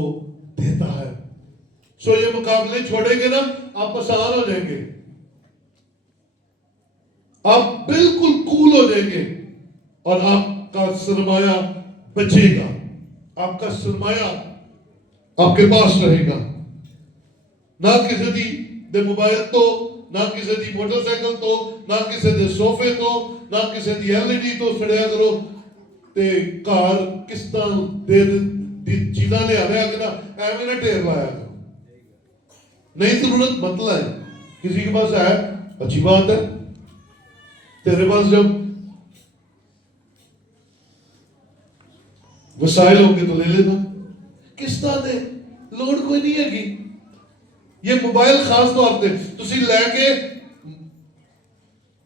دیتا ہے سو یہ مقابلے چھوڑیں گے نا آپ آسان ہو جائیں گے آپ بالکل کول ہو جائیں گے اور آپ کا سرمایہ بچے گا آپ کا سرمایہ آپ کے پاس رہے گا نہ کسی دی موبائل تو نہ کسی دی موٹر سائیکل تو نہ کسی دے سوفے تو نہ کسی دی LED تو سڑیا کرو تے کار کس طرح دے چیزاں لے آنے آگے نا ایویں نہ ٹیر لایا کرو نہیں ضرورت مطلع ہے کسی کے پاس ہے اچھی بات ہے تیرے پاس جب وسائل ہوں گے تو لے لینا کس طرح دے لوڑ کوئی نہیں ہے گی یہ موبائل خاص طور پہ تسی لے کے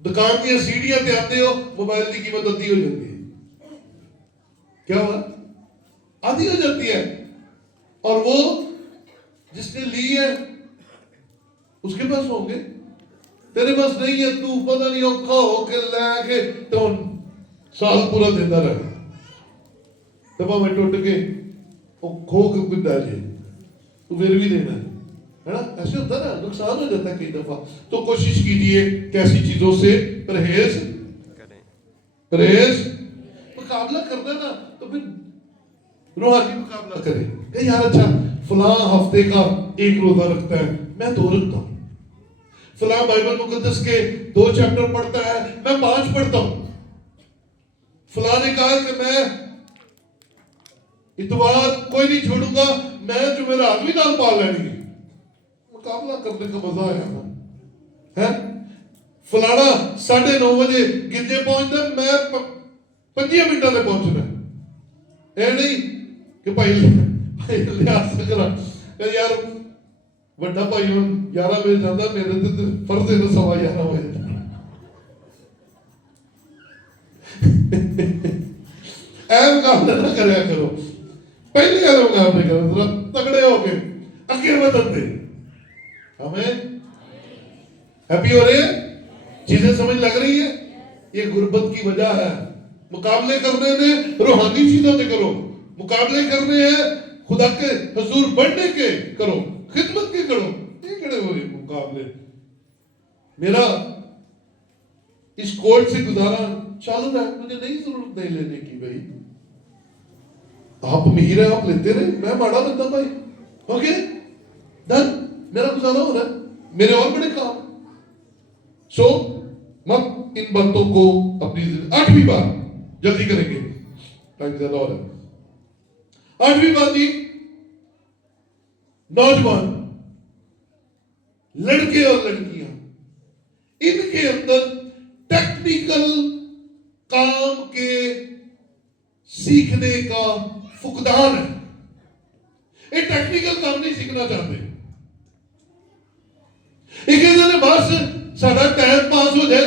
دکان کی سیڑھیاں تے آتے ہو موبائل کی قیمت آدھی ہو جاتی ہے کیا ہوا آدھی ہو جاتی ہے اور وہ جس نے لی ہے اس کے پاس ہوں گے تیرے پاس نہیں ہے تو پتہ نہیں اوکھا ہو کے لے کے تو سال پورا دیتا رہے دبا میں ٹوٹ کے کھو کے کچھ دے جائے تو پھر بھی دینا ہے نا ایسے ہوتا ہے نا نقصان ہو جاتا ہے کئی دفعہ تو کوشش کیجئے کیسی چیزوں سے پرہیز مقابلہ کرنا نا تو پھر روحانی مقابلہ کرے کہ یار اچھا فلاں ہفتے کا ایک روزہ رکھتا ہے میں 2 رکھتا ہوں فلاں بائبل مقدس کے 2 چیپٹر پڑھتا ہے میں 5 پڑھتا ہوں فلاں نے کہا کہ میں اتوار کوئی نہیں چھوڑوں گا میں جمعرات بھی نال پال لینی ہے مقابلہ کرنے کا مزہ آیا ہے فلانا 9:30 بجے گرجے پہنچتا میں 5 منٹوں میں پہنچنا اے نہیں کہ بھائی لحاظ سے کرا یار وڈا بھائی ہوں 11 بجے جانا میرے تے فرض ہے 11:15 بجے اے مقابلہ نہ کریا کرو پہلے آدھے مقابلے کرو ذرا تگڑے ہو کے اگے بدل دے آمین ہیپی ہو رہے ہیں چیزیں سمجھ لگ رہی ہیں یہ غربت کی وجہ ہے مقابلے کرنے نے روحانی چیزوں سے کرو مقابلے کرنے ہیں خدا کے حضور بڑھنے کے کرو خدمت کے کرو یہ کڑے ہو رہے مقابلے میرا اس کوٹ سے گزارا چالو رہا مجھے نہیں ضرورت نہیں لینے کی بھائی آپ امیر ہیں آپ لیتے رہے میں ماڑا بندہ بھائی اوکے ڈن میرا گزارا ہو رہا ہے میرے اور بڑے کام سو مت ان باتوں کو اپنی 8ویں بات جلدی کریں گے ٹائم زیادہ ہو رہا ہے 8ویں بات جی نوجوان لڑکے اور لڑکیاں ان کے اندر ٹیکنیکل کام کے سیکھنے کا فقدان ہے یہ ٹیکنیکل کام نہیں سیکھنا چاہتے ایک نے بس ساڑھا ٹائم پاس ہو جائے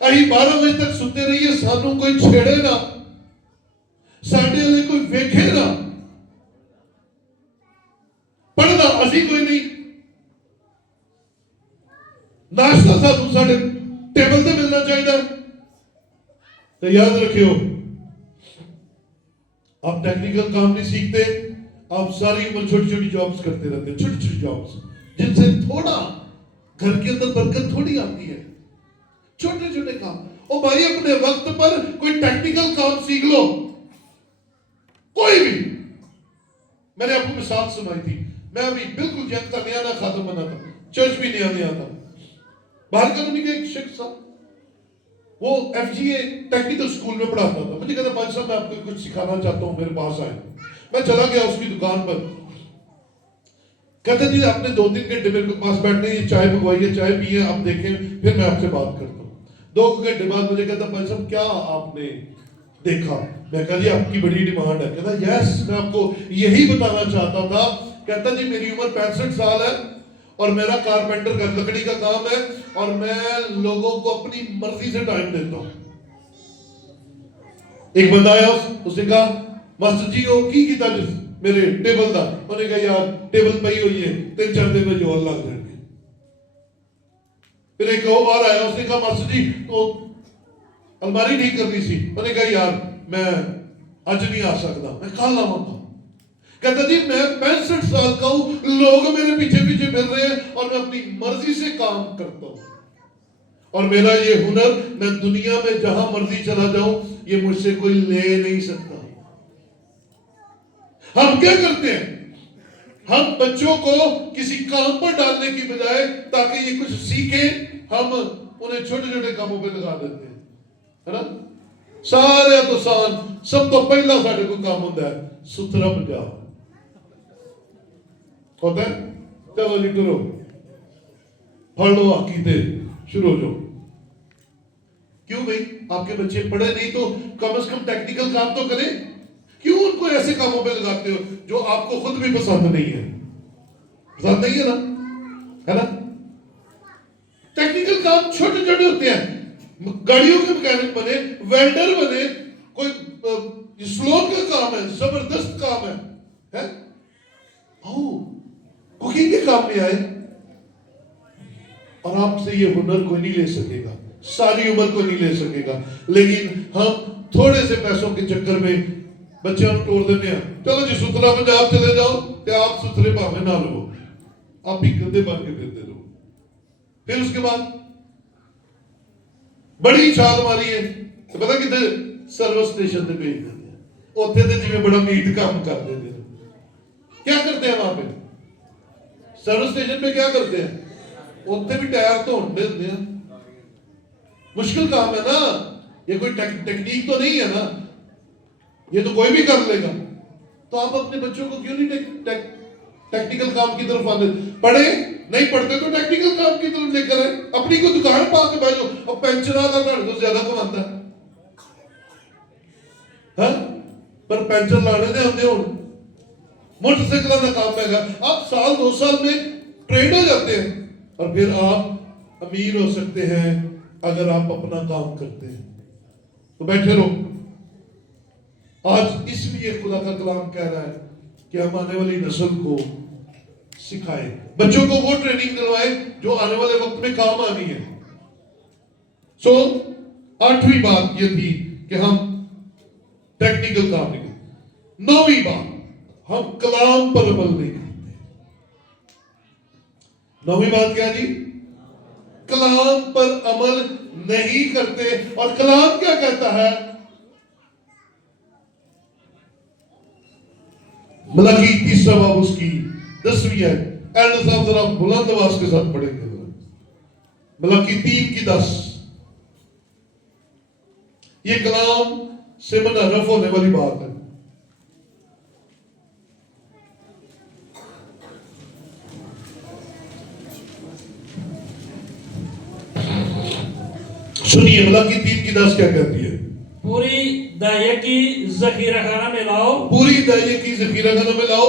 اہی 12 بجے تک سنتے رہیے سانوں کوئی چھیڑے نہ ساڑھے لئے کوئی ویکھے نہ پڑھنا اسی کوئی نہیں ناشتہ سانوں ساڑھے ٹیبل سے ملنا چاہیے تو یاد رکھے ہو آپ ٹیکنیکل کام نہیں سیکھتے آپ ساری عمر چھوٹی چھوٹی جابز کرتے رہتے چھوٹی چھوٹی جابز جن سے تھوڑا گھر کے اندر برکت تھوڑی آتی ہے. چھوٹے چھوٹے کام. او بھائی اپنے وقت پر کوئی ٹیکنیکل کام سیکھ لو, کوئی بھی. میں نے آپ کو مثال سنائی تھی, میں ابھی بالکل جنگ کا نیا نیا خاتم بنا تھا, چرچ بھی نیا نیا تھا. باہر کالونی کا ایک شخص تھا, وہ F G A technical school میں پڑھاتا تھا. مجھے کہتا بھائی صاحب میں آپ کو کچھ سکھانا چاہتا ہوں, میرے پاس آئے. میں چلا گیا اس کی دکان پر. کہتے جی آپ نے 2-3 گھنٹے میرے پاس بیٹھنے, یہ چائے منگوائیے, چائے پیئے, آپ دیکھیں, پھر میں آپ سے بات کرتا ہوں. 2 گھنٹے بعد مجھے کہتا بھائی صاحب کیا آپ نے دیکھا؟ میں کہا جی آپ کی بڑی ڈیمانڈ ہے. کہتا یس میں آپ کو یہی بتانا چاہتا تھا. کہتا جی میری عمر 65 سال ہے اور میرا کارپینٹر کا لکڑی کا کام ہے اور میں لوگوں کو اپنی مرضی سے ٹائم دیتا ہوں. ایک بندہ آیا, اس نے کہا ماسٹر جی وہ کی کیتا جس میرے ٹیبل دا. انہوں نے کہا یار ٹیبل پئی ہوئی ہے, 3-4 دن میں جو اللہ کر کے. پھر ایک اور آیا, اس نے کہا ماسٹر جی تو الماری ٹھیک کرنی سی. انہوں نے کہا یار میں آج نہیں آ سکتا, میں کل آؤں گا. کہتا جی میں 65 سال کا ہوں, لوگ میرے پیچھے پیچھے پھر رہے ہیں اور میں اپنی مرضی سے کام کرتا ہوں, اور میرا یہ ہنر میں دنیا میں جہاں مرضی چلا جاؤں یہ مجھ سے کوئی لے نہیں سکتا. ہم کیا کرتے ہیں, ہم بچوں کو کسی کام پر ڈالنے کی بجائے تاکہ یہ کچھ سیکھیں, ہم انہیں چھوٹے چھوٹے کاموں پہ لگا دیتے ہیں, ہے نا. سارے تو سان سب تو پہلا ساڑھے کو کام ہوتا ہے ستھرا بجا ہوتا ہے. چلو جی کرو, پڑھ لو عقیدے, شروع ہو جاؤ. کیوں بھائی آپ کے بچے پڑھے نہیں تو کم از کم ٹیکنیکل کام تو کریں. کیوں ان کو ایسے کاموں پہ لگاتے ہو جو آپ کو خود بھی پسند نہیں ہے؟ پسند نہیں ہے نا, ہے نا. ٹیکنیکل کام چھوٹے چھوٹے ہوتے ہیں. گاڑیوں کے میکینک بنے, ویلڈر بنے, کوئی سلون کا کام ہے, زبردست کام ہے. کوکنگ کے کام میں آئے, اور آپ سے یہ ہنر کوئی نہیں لے سکے گا, ساری عمر کوئی نہیں لے سکے گا. لیکن ہم تھوڑے سے پیسوں کے چکر میں بچے ہم توڑ دیتے ہیں. چلو جی ستھرا پنجاب چلے جاؤ, کہ آپ ستھرے پاوے نہ لو, آپ بھی گندے بن کے پھرتے رہو. پھر اس کے بعد بڑی چھال ماری ہے تو پتا کدھر سروس اسٹیشن سے بھیج دیتے ہیں. اوتھے تے جی بڑا میٹ کام کر دیتے ہیں. کیا کرتے ہیں وہاں پہ سروس اسٹیشن پہ, کیا کرتے ہیں اوتھے بھی ٹائر تو ہونڈے ہوتے ہیں. مشکل کام ہے نا, یہ کوئی ٹیکنیک تو نہیں ہے نا, یہ تو کوئی بھی کر لے گا. تو آپ اپنے بچوں کو کیوں نہیں ٹیکنیکل کام کی طرف آنے. پڑھے نہیں پڑھتے تو ٹیکنیکل کام کی طرف لے کر آئے. اپنی کو دکان پا کے بیٹھو, اور پینشن والا تو زیادہ کماتا ہے, ہاں پر پینشن لانے دے ہم نے. موٹر سائیکل کا کام ہے گا, آپ سال 2 سال میں ٹرینڈ ہو جاتے ہیں, اور پھر آپ امیر ہو سکتے ہیں اگر آپ اپنا کام کرتے ہیں. تو بیٹھے رہو. آج اس لیے خدا کا کلام کہہ رہا ہے کہ ہم آنے والی نسل کو سکھائیں, بچوں کو وہ ٹریننگ دلوائیں جو آنے والے وقت میں کام آنی ہے. سو 8ویں بات یہ تھی کہ ہم ٹیکنیکل کام نہیں کرتے. 9ویں بات, ہم کلام پر عمل نہیں کرتے. 9ویں بات کیا جی؟ کلام پر عمل نہیں کرتے. اور کلام کیا کہتا ہے؟ ملاکی 3 باب اس کی 10ویں ہے. ایلڈر صاحب ذرا بلند آواز کے ساتھ پڑھیں گے. ملاکی 3 کی 10. یہ کلام سے منحرف ہونے والی بات ہے. سنیے ملاکی 3 کی 10 کیا کہتی ہے؟ پوری دائیں کی ذخیرہ خانہ میں لاؤ, پوری دائیں کی ذخیرہ خانہ میں لاؤ,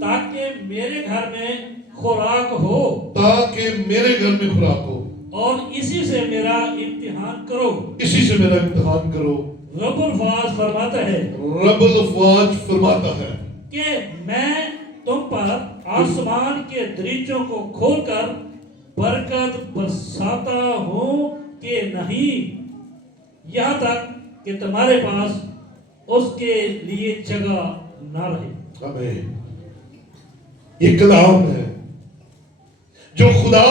تاکہ میرے گھر میں خوراک ہو, تاکہ میرے گھر میں خوراک ہو, اور اسی سے میرا امتحان کرو. اسی سے میرا امتحان کرو. رب الفاظ فرماتا ہے, رب الافواج فرماتا ہے کہ میں تم پر آسمان کے دریچوں کو کھول کر برکت برساتا ہوں کہ نہیں, یہاں تک کہ تمہارے پاس اس کے لیے جگہ نہ رہے. آمین. یہ کلام ہے. جو خدا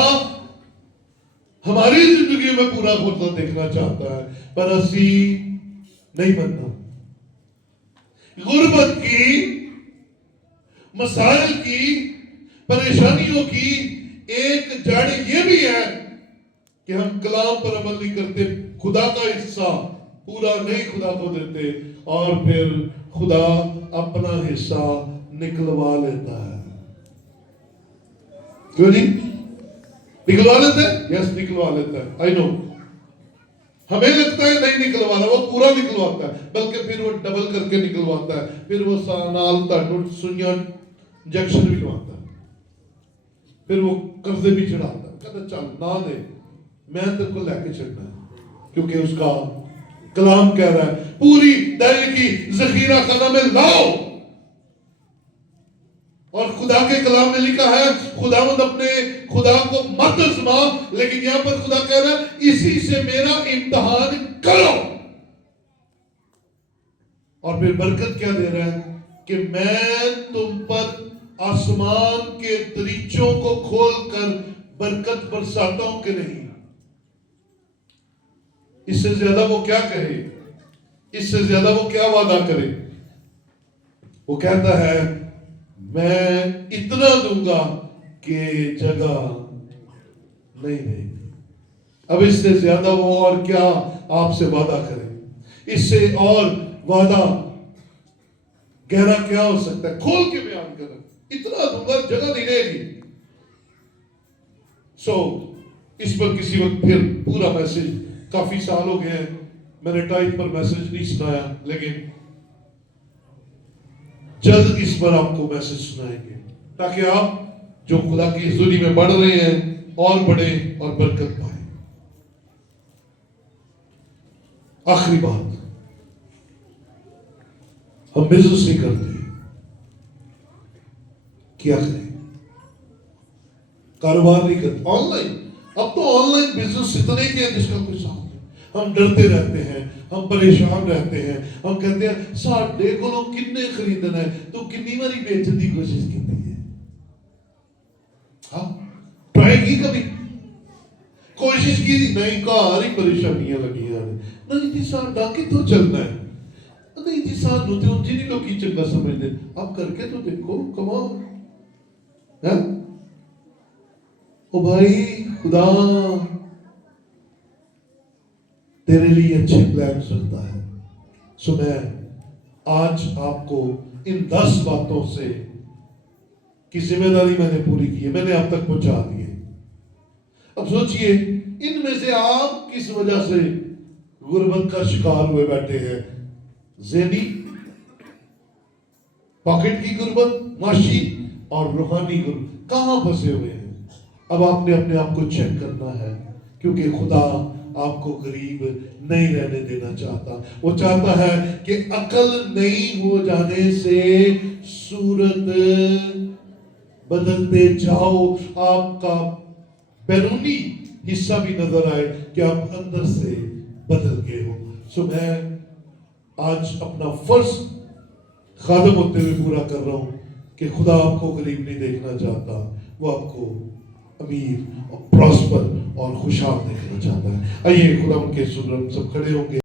ہماری زندگی میں پورا ہوتا دیکھنا چاہتا ہے، پر اسی نہیں بننا۔ غربت کی، مسائل کی، پریشانیوں کی ایک جڑ یہ بھی ہے کہ ہم کلام پر عمل نہیں کرتے، خدا کا حصہ پورا نہیں خدا کو دیتے، اور پھر خدا اپنا حصہ نکلوا لیتا ہے۔ کیوں نہیں نکلوا لیتا ہے؟ یس نکلوا لیتا ہے، آئی نو۔ ہمیں لگتا ہے نہیں نکلوانا، وہ پورا نکلواتا ہے، بلکہ پھر وہ ڈبل کر کے نکلواتا ہے، پھر وہ نال تانوں سوئیاں انجیکشن بھی لگواتا ہے، پھر وہ قرضے بھی چڑھاتا ہے، کہتا چل نہ دے، میں تیرے کو لے کے چڑھنا ہے، کیونکہ اس کا کلام کہہ رہا ہے پوری دل کی ذخیرہ خانہ میں لاؤ۔ اور خدا کے کلام میں لکھا ہے خداوند اپنے خدا کو مت آزما، لیکن یہاں پر خدا کہہ رہا ہے اسی سے میرا امتحان کرو۔ اور پھر برکت کیا دے رہا ہے کہ میں تم پر آسمان کے دریچوں کو کھول کر برکت برساتا ہوں کہ نہیں۔ اس سے زیادہ وہ کیا کہے، اس سے زیادہ وہ کیا وعدہ کرے؟ وہ کہتا ہے میں اتنا دوں گا کہ جگہ نہیں رہے گی۔ اب اس سے زیادہ وہ اور کیا آپ سے وعدہ کرے؟ اس سے اور وعدہ گہرا کیا ہو سکتا ہے؟ کھول کے بیان کریں، اتنا دوں گا جگہ نہیں رہے گی۔ اس پر کسی وقت پھر پورا میسج، کافی سال ہو گئے ہیں میں نے ٹائپ پر میسج نہیں سنایا، لیکن جلد اس پر آپ کو میسج سنائیں گے تاکہ آپ جو خدا کی حضوری میں بڑھ رہے ہیں اور بڑھیں اور برکت پائیں۔ آخری بات، ہم بزنس نہیں کرتے، کیا کریں؟ کاروبار نہیں کرتے، آن لائن۔ اب تو آن لائن بزنس اتنے کیا جس کا کوئی ساتھ نہیں۔ ہم ڈرتے رہتے ہیں، ہم پریشان رہتے ہیں، ہم کہتے ہیں ساڈے کولوں کنے خریدنا ہے، تو کنی باری بیچن کی کوشش کی ہے؟ ہاں ٹرائی کی کبھی؟ کوشش کی نہیں، گھر ہی پریشانیاں لگیاں نہیں جی ساڈا کتوں چلنا ہے، نہیں جی سانوں تے انج نہیں لوکی چنگا سمجھتے، اب کر کے تو دیکھو کمال ہے۔ او بھائی خدا تیرے لیے اچھے پلانز رکھتا ہے۔ سو میں آج آپ کو ان 10 باتوں سے کی ذمہ داری میں نے پوری کی ہے، میں نے آپ تک پہنچا دی ہے۔ اب سوچئے ان میں سے آپ کس وجہ سے غربت کا شکار ہوئے بیٹھے ہیں؟ ذہنی، پاکٹ کی غربت، معاشی اور روحانی غربت، کہاں پھنسے ہوئے ہیں؟ اب آپ نے اپنے آپ کو چیک کرنا ہے، کیونکہ خدا آپ کو غریب نہیں رہنے دینا چاہتا۔ وہ چاہتا ہے کہ عقل نہیں ہو جانے سے صورت بدلتے جاؤ، آپ کا بیرونی حصہ بھی نظر آئے کہ آپ اندر سے بدل گئے ہو۔ سو میں آج اپنا فرض خادم ہوتے ہوئے پورا کر رہا ہوں کہ خدا آپ کو غریب نہیں دیکھنا چاہتا، وہ آپ کو امیر اور پراسپر اور خوشحال دیکھنا چاہتا ہے۔ آئیے خدا ان کے سب کھڑے ہوں گے۔